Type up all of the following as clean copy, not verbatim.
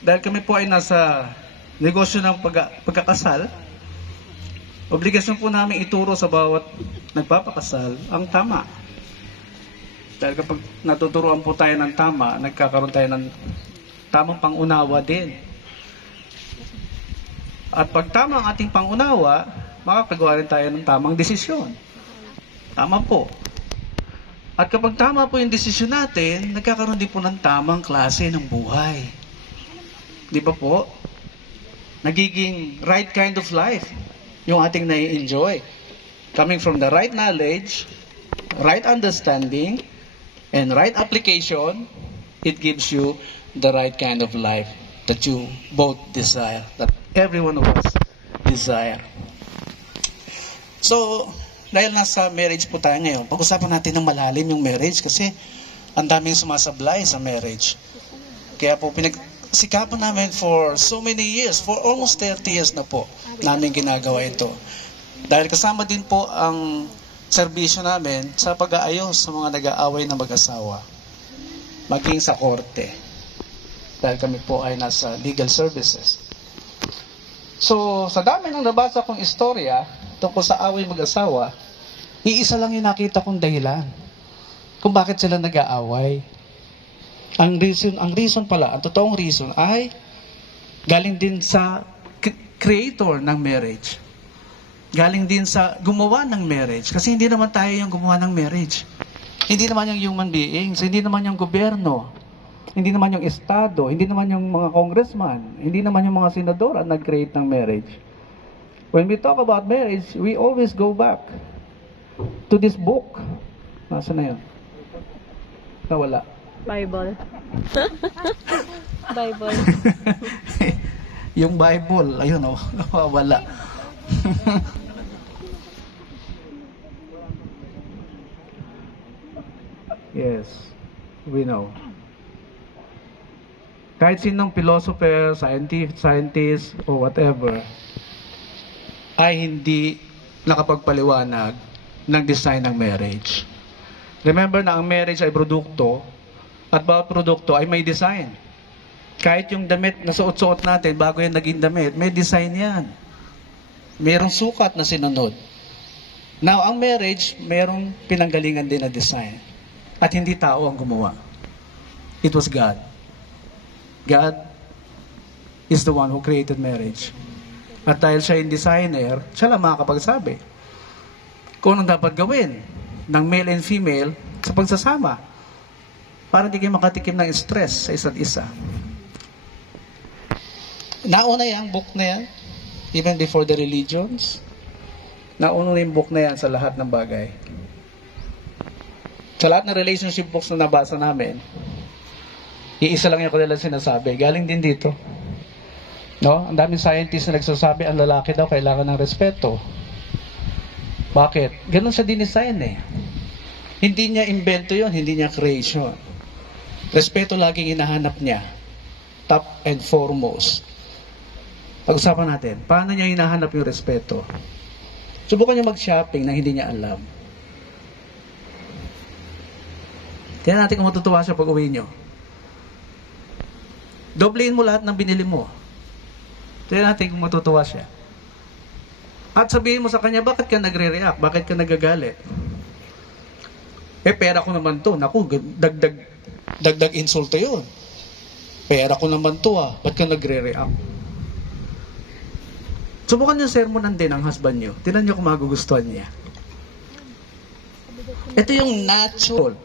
dahil kami po ay nasa negosyo ng pagkakasal, obligasyon po namin ituro sa bawat nagpapakasal ang tama. Dahil kapag natuturuan po tayo ng tama, nagkakaroon tayo ng tamang pangunawa din. At pag tama ang ating pangunawa, makakagawa rin tayo ng tamang desisyon. Tama po. At kapag tama po yung desisyon natin, nagkakaroon din po ng tamang klase ng buhay. Di ba po? Nagiging right kind of life yung ating nai-enjoy. Coming from the right knowledge, right understanding, and right application, it gives you the right kind of life that you both desire, that every one of us desire. So, dahil nasa marriage po tayo ngayon, pag-usapan natin ng malalim yung marriage kasi ang daming sumasablay sa marriage. Kaya po sikapan namin for so many years, for almost 30 years na po namin ginagawa ito. Dahil kasama din po ang serbisyo namin sa pag-aayos sa mga nag-aaway na mag-asawa, maging sa korte. Dahil kami po ay nasa legal services. So, sa dami ng nabasa kong istorya tungkol sa away mag-asawa, iisa lang yung nakita kong dahilan kung bakit sila nag-aaway. Ang reason pala, ang totoong reason ay galing din sa creator ng marriage. Galing din sa gumawa ng marriage. Kasi hindi naman tayo yung gumawa ng marriage. Hindi naman yung human beings, hindi naman yung gobyerno, hindi naman yung estado, hindi naman yung mga congressman, hindi naman yung mga senador ang nag-create ng marriage. When we talk about marriage, we always go back to this book. Nasaan na yun? Nawala. Bible. Bible. Yung Bible, ayun o, nawawala. Yes, we know. Kahit sinong philosopher, scientist, or whatever, ay hindi nakapagpaliwanag ng design ng marriage. Remember na ang marriage ay produkto, at bawat produkto ay may design. Kahit yung damit na suot-suot natin, bago yan naging damit, may design yan. Mayroong sukat na sinunod. Now, ang marriage, mayroong pinanggalingan din na design. At hindi tao ang gumawa. It was God. God is the one who created marriage. At dahil siya yung designer, siya lang makakapagsabi kung anong dapat gawin ng male and female sa pagsasama para hindi kayo makatikim ng stress sa isa't isa. Nauna yung book na yan, even before the religions. Nauna yung book na yan sa lahat ng bagay. Sa lahat ng relationship books na nabasa namin, iisa lang yung kanilang sinasabi. Galing din dito. No? Ang daming scientists na nagsasabi, ang lalaki daw kailangan ng respeto. Bakit? Ganun sa dinesign eh. Hindi niya invento yun, hindi niya creation. Respeto laging hinahanap niya. Top and foremost. Pag-usapan natin, paano niya hinahanap yung respeto? Subukan niyo mag-shopping na hindi niya alam. Tingnan natin kung matutuwa siya pag uwi niyo. Doblein mo lahat ng binili mo. Tingnan natin kung matutuwa siya. At sabihin mo sa kanya, bakit ka nagre-react? Bakit ka nagagalit? Pera ko naman to. Naku, dagdag insulto yun. Pera ko naman to Ba't ka nagre-react? Subukan niyo sermonan din ang husband niyo. Tingnan niyo kung magugustuhan niya. Ito yung natural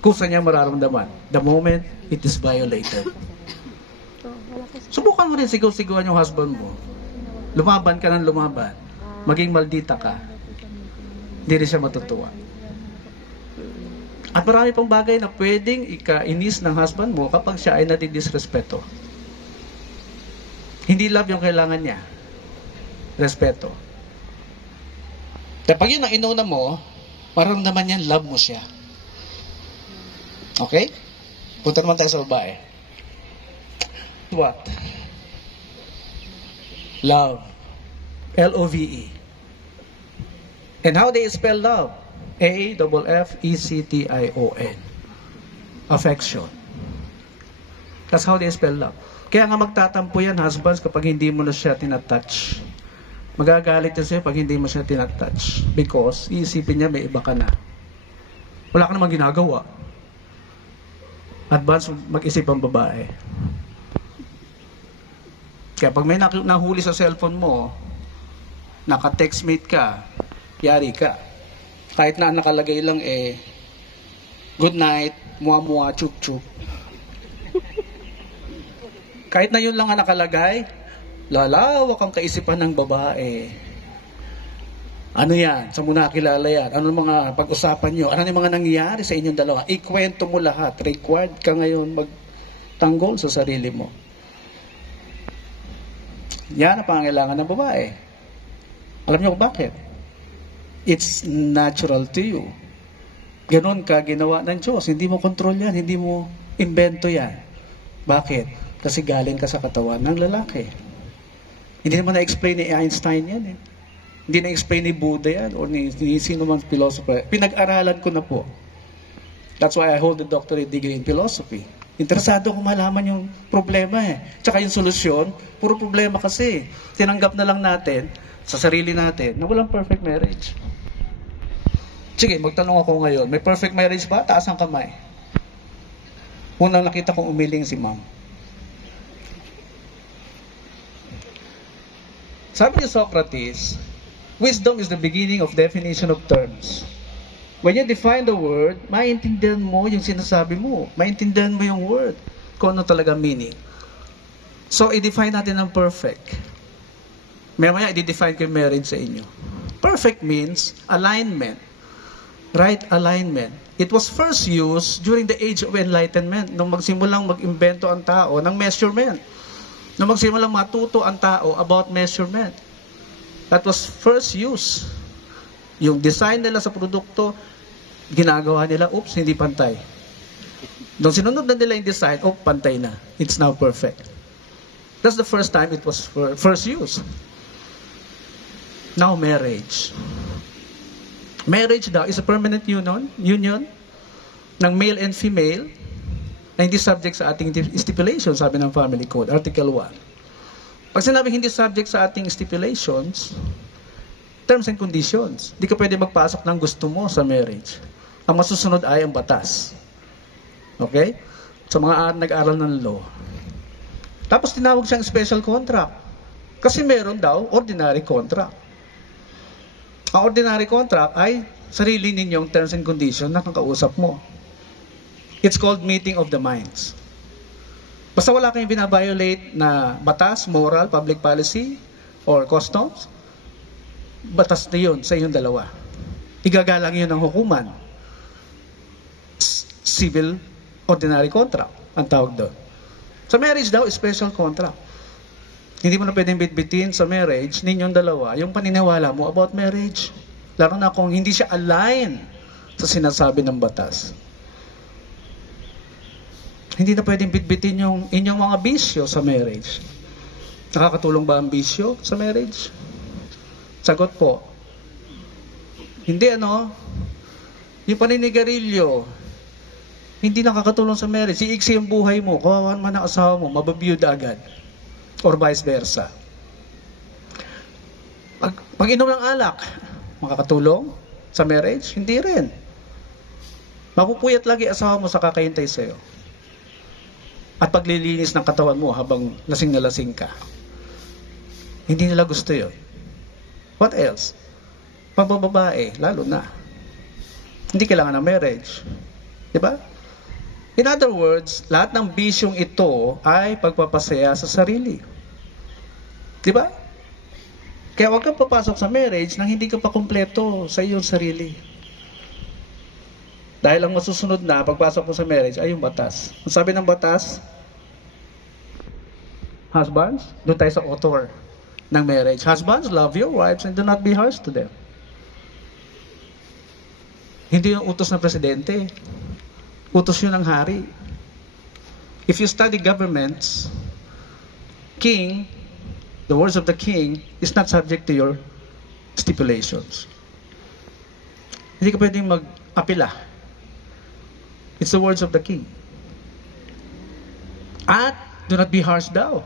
kung saan niya mararamdaman. The moment it is violated. Subukan mo rin sigaw-sigawan yung husband mo. Lumaban ka ng lumaban. Maging maldita ka. Hindi rin siya matutuwa. At marami pang bagay na pwedeng ikainis ng husband mo kapag siya ay nadidisrespeto. Hindi love yung kailangan niya. Respeto. Kapag yun ang inuna mo, maramdaman niyan love mo siya. Okay? Punta naman tayo sa babae. What? Love. L-O-V-E. And how they spell love? A-F-F-E-C-T-I-O-N. Affection. That's how they spell love. Kaya nga magtatampo yan, husbands, kapag hindi mo na siya tinatouch. Magagalit yan sa'yo pag hindi mo siya tinatouch. Because, iisipin niya may iba ka na. Wala ka namang ginagawa. Advance, mag-isip ang babae. Kaya pag may nahuli sa cellphone mo, naka-textmate ka, yari ka. Kahit na nakalagay lang good night, muwa-muwa, chup-chup. Kahit na yun lang ang nakalagay, lalawak ang kaisipan ng babae. Ano yan? Saan mo nakilala yan? Ano mga pag-usapan nyo? Ano yung mga nangyayari sa inyong dalawa? Ikwento mo lahat. Required ka ngayon magtanggol sa sarili mo. Yan ang pangailangan ng babae. Alam niyo kung bakit? It's natural to you. Ganon ka ginawa ng Diyos. Hindi mo control yan. Hindi mo invento yan. Bakit? Kasi galing ka sa katawan ng lalaki. Hindi naman na-explain ni Einstein yan eh. Hindi na-explain ni Buddha yan or ni sino mang philosopher. Pinag-aralan ko na po. That's why I hold a doctorate degree in philosophy. Interesado ko malaman yung problema eh. Tsaka yung solusyon, puro problema kasi. Tinanggap na lang natin sa sarili natin na walang perfect marriage. Sige, magtanong ako ngayon, may perfect marriage ba? Taas ang kamay. Unang nakita kong umiling si ma'am. Sabi ni Socrates, wisdom is the beginning of definition of terms. When you define the word, maintindihan mo yung sinasabi mo. Maintindihan mo yung word. Kung ano talaga meaning. So, i-define natin ang perfect. Maya i-define ko yung marriage sa inyo. Perfect means alignment. Right alignment. It was first used during the age of enlightenment. Nung magsimulang mag-imbento ang tao ng measurement. Nung magsimulang matuto ang tao about measurement. That was first use. Yung design nila sa produkto, ginagawa nila, oops, hindi pantay. Nung sinunod na nila yung design, pantay na. It's now perfect. That's the first time it was first used. Now marriage. Marriage daw is a permanent union ng male and female na hindi subject sa ating stipulation, sabi ng Family Code, Article 1. Pag sinabi hindi subject sa ating stipulations, terms and conditions, di ka pwede magpasok ng gusto mo sa marriage. Ang masusunod ay ang batas. Okay? Sa mga nag-aral ng law. Tapos tinawag siyang special contract. Kasi meron daw ordinary contract. Ang ordinary contract ay sarili ninyong terms and conditions na kakausap mo. It's called meeting of the minds. Basta wala kayong binabiolate na batas, moral, public policy, or customs, batas na yun sa inyong dalawa. Igagalang yun ng hukuman. Civil ordinary contract ang tawag doon. Sa marriage daw, special contract. Hindi mo na pwedeng bitbitin sa marriage ninyong dalawa yung paniniwala mo about marriage. Lalo na kung hindi siya align sa sinasabi ng batas. Hindi na pwedeng bitbitin yung inyong mga bisyo sa marriage. Nakakatulong ba ang bisyo sa marriage? Sagot po. Hindi yung paninigarilyo, hindi nakakatulong sa marriage. Iiksi yung buhay mo, kawawan man ang asawa mo, mababiyuda agad. Or vice versa. Pag inom ng alak, makakatulong sa marriage? Hindi rin. Mapupuyat lagi asawa mo sa kakahintay sa'yo. At paglilinis ng katawan mo habang lasing na lasing ka. Hindi nila gusto yun. What else? Pagbababae, lalo na. Hindi kailangan ng marriage. Diba? In other words, lahat ng bisyong ito ay pagpapasaya sa sarili. Diba? Kaya huwag kang papasok sa marriage nang hindi ka pa kumpleto sa iyong sarili. Dahil ang masusunod na pagpasok mo sa marriage ay yung batas. Ang sabi ng batas, husbands, doon tayo sa author ng marriage. Husbands, love your wives and do not be harsh to them. Hindi yung utos ng presidente. Utos yun ng hari. If you study governments, king, the words of the king is not subject to your stipulations. Hindi ka pwedeng mag-apila. It's the words of the king. At Do not be harsh daw.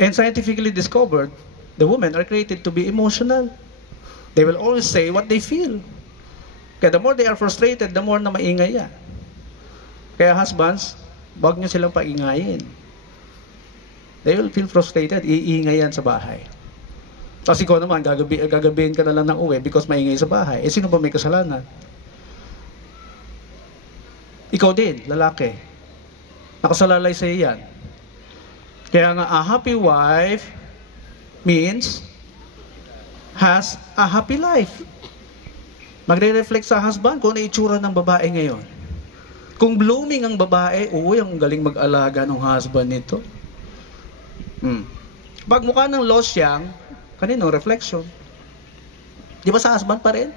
And scientifically discovered, the women are created to be emotional. They will always say what they feel. Kaya the more they are frustrated, the more na maingay yan. Kaya husbands, wag nyo silang paingayin. They will feel frustrated, iingay yan sa bahay. Tapos ikaw naman, gagabihin ka na lang ng uwi because maingay sa bahay. Sino ba may kasalanan? Ikaw din, lalaki. Nakasalalay sa iyan. Kaya nga, a happy wife means has a happy life. Magre-reflect sa husband kung ano itsura ng babae ngayon. Kung blooming ang babae, uy, ang galing mag-alaga ng husband nito. Pag mukha ng losyang, kanino? Reflection. Di ba sa husband pa rin?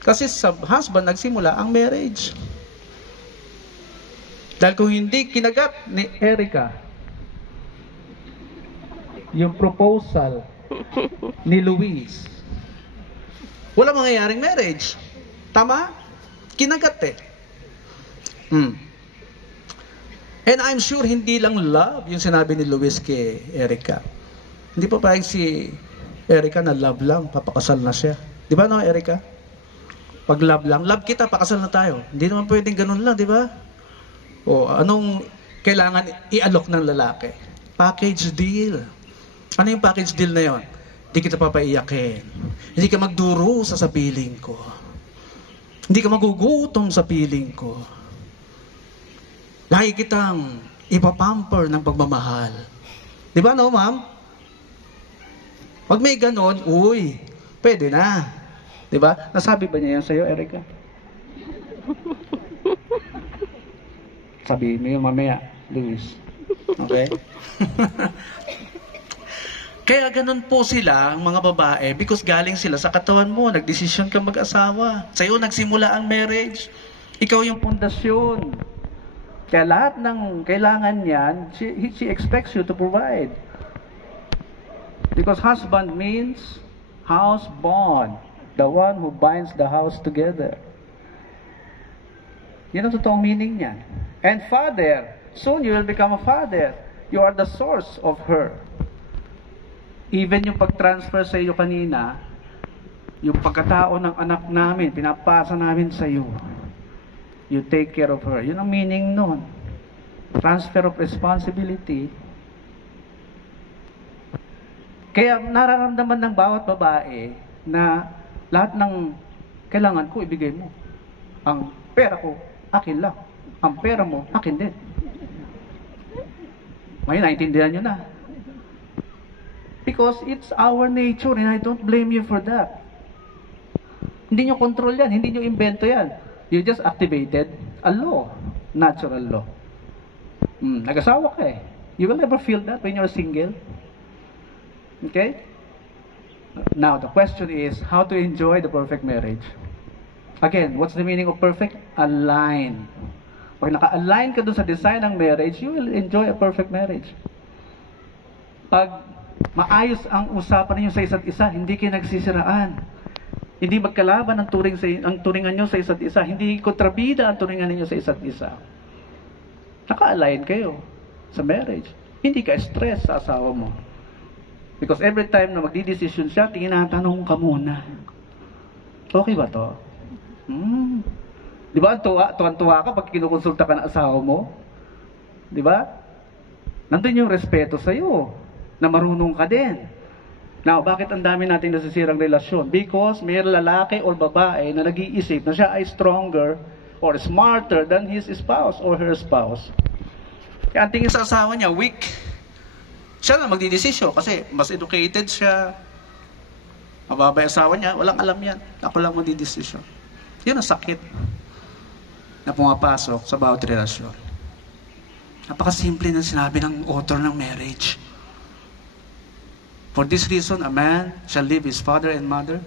Kasi sa husband nagsimula ang marriage. Dahil kung hindi kinagat ni Erica yung proposal ni Luis, wala mangyayaring marriage. Tama? Kinagat eh. And I'm sure hindi lang love yung sinabi ni Luis kay Erica. Hindi pa payag si Erica na love lang, papakasal na siya. Di ba no, Erica? Pag love lang, love kita, pakasal na tayo. Hindi naman pwedeng ganun lang, di ba? O anong kailangan i-alok ng lalaki? Package deal. Ano yung package deal na yon? Hindi kita papaiyakin. Hindi ka magduro sa piling ko. Hindi ka magugutom sa piling ko. Lagi kitang ipapamper ng pagmamahal. Di ba no, ma'am? Pag may ganon, uy, pwede na. Di ba? Nasabi ba niya yan sa'yo, Erica? Sabihin mo yun mamaya, Luis. Okay? Kaya ganun po sila, ang mga babae, because galing sila sa katawan mo, nagdesisyon ka mag-asawa. Sa'yo nagsimula ang marriage. Ikaw yung pundasyon. Kaya lahat ng kailangan niyan, she expects you to provide. Because husband means house bond. The one who binds the house together. Yun ang totoong meaning niyan. And father, soon you will become a father. You are the source of her. Even yung pag-transfer sa iyo kanina, yung pagkatao ng anak namin, pinapasa namin sa iyo. You take care of her. Yun ang meaning nun. Transfer of responsibility. Kaya nararamdaman ng bawat babae na lahat ng kailangan ko, ibigay mo. Ang pera ko, akin lang. Ang pera mo, akin din. May naintindihan nyo na. Because it's our nature and I don't blame you for that. Hindi nyo control yan, hindi nyo invento yan. You just activated a law, natural law. Nag-asawa ka eh. You will never feel that when you're single. Okay? Now, the question is, how to enjoy the perfect marriage? Again, what's the meaning of perfect? Align. Pag naka-align ka dun sa design ng marriage, you will enjoy a perfect marriage. Pag maayos ang usapan ninyo sa isa't isa, hindi kayo nagsisiraan. Hindi magkalaban ang turingan nyo sa isa't isa. Hindi kontrabida ang turingan ninyo sa isa't isa. Naka-align kayo sa marriage. Hindi ka stress sa asawa mo. Because every time na magdi-decision siya, tinatanong ka muna. Okay ba to? Di ba? Tuwan-tuwa ka pag kinukonsulta ka ng asawa mo? Di ba? Nandun yung respeto sa'yo. Na marunong ka din. Now, bakit ang dami nating nasisirang relasyon? Because may lalaki o babae na nag-iisip na siya ay stronger or smarter than his spouse or her spouse. Kaya ang tingin sa asawa niya, weak. Siya na magdidesisyon kasi mas educated siya. Mababay asawa niya, walang alam yan. Ako lang magdidesisyon. Yun ang sakit na pumapasok sa bawat relasyon. Napakasimple ng sinabi ng author ng marriage. For this reason, a man shall leave his father and mother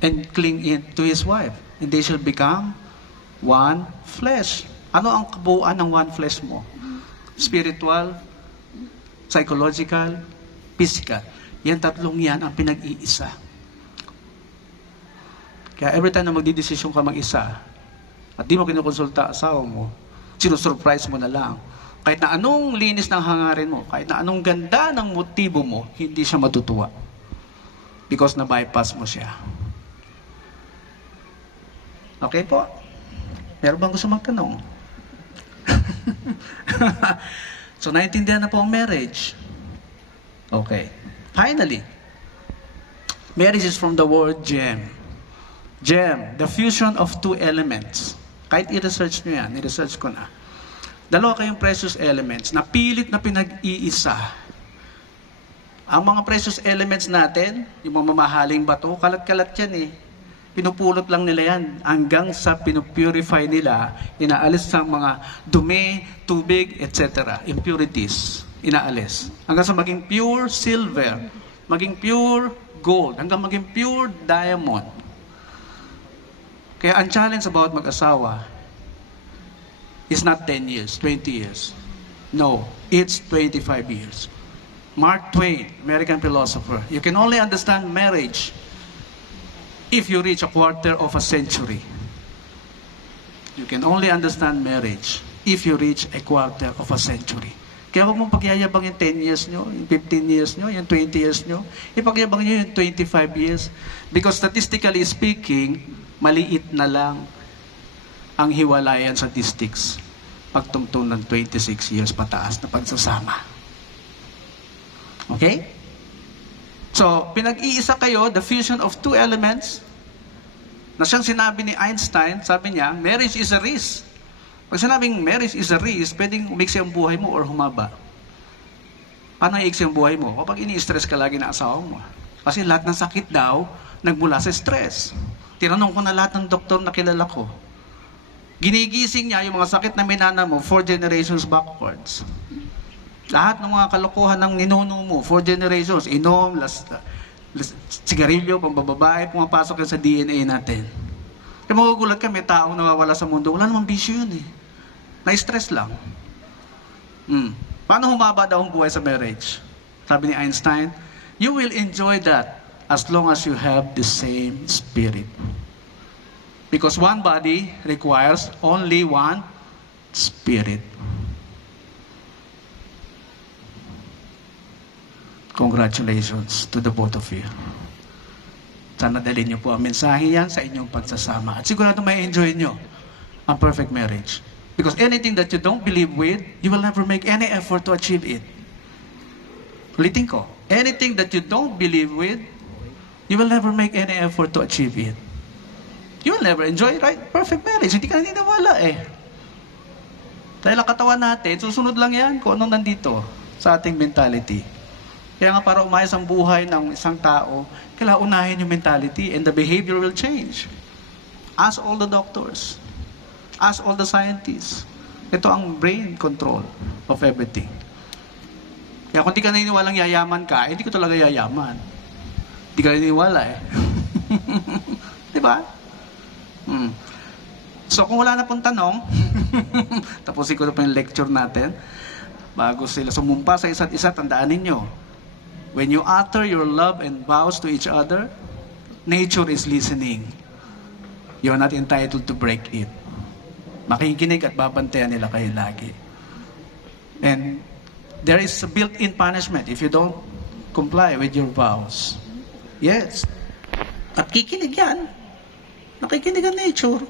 and cling to his wife, and they shall become one flesh. Ano ang kabuuan ng one flesh mo? Spiritual, psychological, physical. Yan tatlong yan ang pinag-iisa. Kaya every time na magdidesisyon ka mag-isa, at di mo kinukonsulta asawa mo, sinusurprise mo na lang, Kahit na anong linis ng hangarin mo, kahit na anong ganda ng motibo mo, hindi siya matutuwa. Because na-bypass mo siya. Okay po? Meron bang gusto magtanong? So, naintindihan na po ang marriage. Okay. Finally, marriage is from the word gem. Gem, the fusion of two elements. Kahit i-research nyo yan, i-research ko na. Dalawa kayong precious elements na pilit na pinag-iisa. Ang mga precious elements natin, yung mamahaling bato, kalat-kalat yan eh. Pinupulot lang nila yan hanggang sa pinupurify nila, inaalis sa mga dumi, tubig, etc. Impurities, inaalis. Hanggang sa maging pure silver, maging pure gold, hanggang maging pure diamond. Kaya ang challenge about mag-asawa is not 10 years, 20 years. No, it's 25 years. Mark Twain, American philosopher, you can only understand marriage if you reach a quarter of a century. You can only understand marriage if you reach a quarter of a century. Kaya huwag mong pagyayabang yung 10 years nyo, yung 15 years nyo, yung 20 years nyo. Ipagyabang nyo yung 25 years. Because statistically speaking, maliit na lang ang hiwalayan statistics pagtungtong ng 26 years pataas na pagsasama. Okay? So, pinag-iisa kayo, the fusion of two elements, na siyang sinabi ni Einstein, sabi niya, marriage is a risk. Pag sinabing marriage is a risk, pwedeng umiksi ang buhay mo or humaba. Paano iiksi ang buhay mo? Kapag ini-stress ka lagi na asawa mo. Kasi lahat ng sakit daw, nagmula sa stress. Tinanong ko na lahat ng doktor na kilala ko. Ginigising niya yung mga sakit na minana mo 4 generations backwards. Lahat ng mga kalokohan ng ninuno mo, 4 generations, inom, sigarilyo, pambababae, pumapasok yan sa DNA natin. Kaya magugulat ka, may taong nawawala sa mundo, wala namang bisyo yun eh. Na-stress lang. Paano humaba daw ang buhay sa marriage? Sabi ni Einstein, you will enjoy that as long as you have the same spirit. Because one body requires only one spirit. Congratulations to the both of you. Sana dalhin niyo po ang mensahe yan sa inyong pagsasama. At sigurado may enjoy niyo ang perfect marriage. Because anything that you don't believe with, you will never make any effort to achieve it. Ulitin ko, anything that you don't believe with, you will never make any effort to achieve it. You will never enjoy perfect marriage. Hindi ka naniniwala eh. Dahil ang katawan natin, susunod lang yan kung anong nandito sa ating mentality. Kaya nga para umayos ang buhay ng isang tao, kailangan unahin yung mentality and the behavior will change. Ask all the doctors. Ask all the scientists. Ito ang brain control of everything. Kaya kung di ka naniniwalang yayaman ka, hindi ko talaga yayaman. Di ka naniniwala eh. Diba? So kung wala na pong tanong, tapusin ko na po yung lecture natin. Bago sila sumumpa sa isa't isa, tandaan ninyo, when you utter your love and vows to each other, nature is listening. You're not entitled to break it. Makikinig at babantayan nila kayo lagi. And there is a built-in punishment if you don't comply with your vows. Yes. At kikinig yan. Nakikinig ang nature.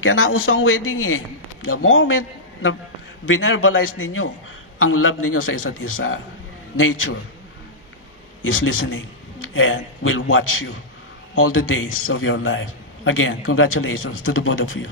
Kaya nauso ang wedding eh. The moment na binerbalize ninyo ang love ninyo sa isa't isa, nature is listening and will watch you all the days of your life. Again, congratulations to the both of you.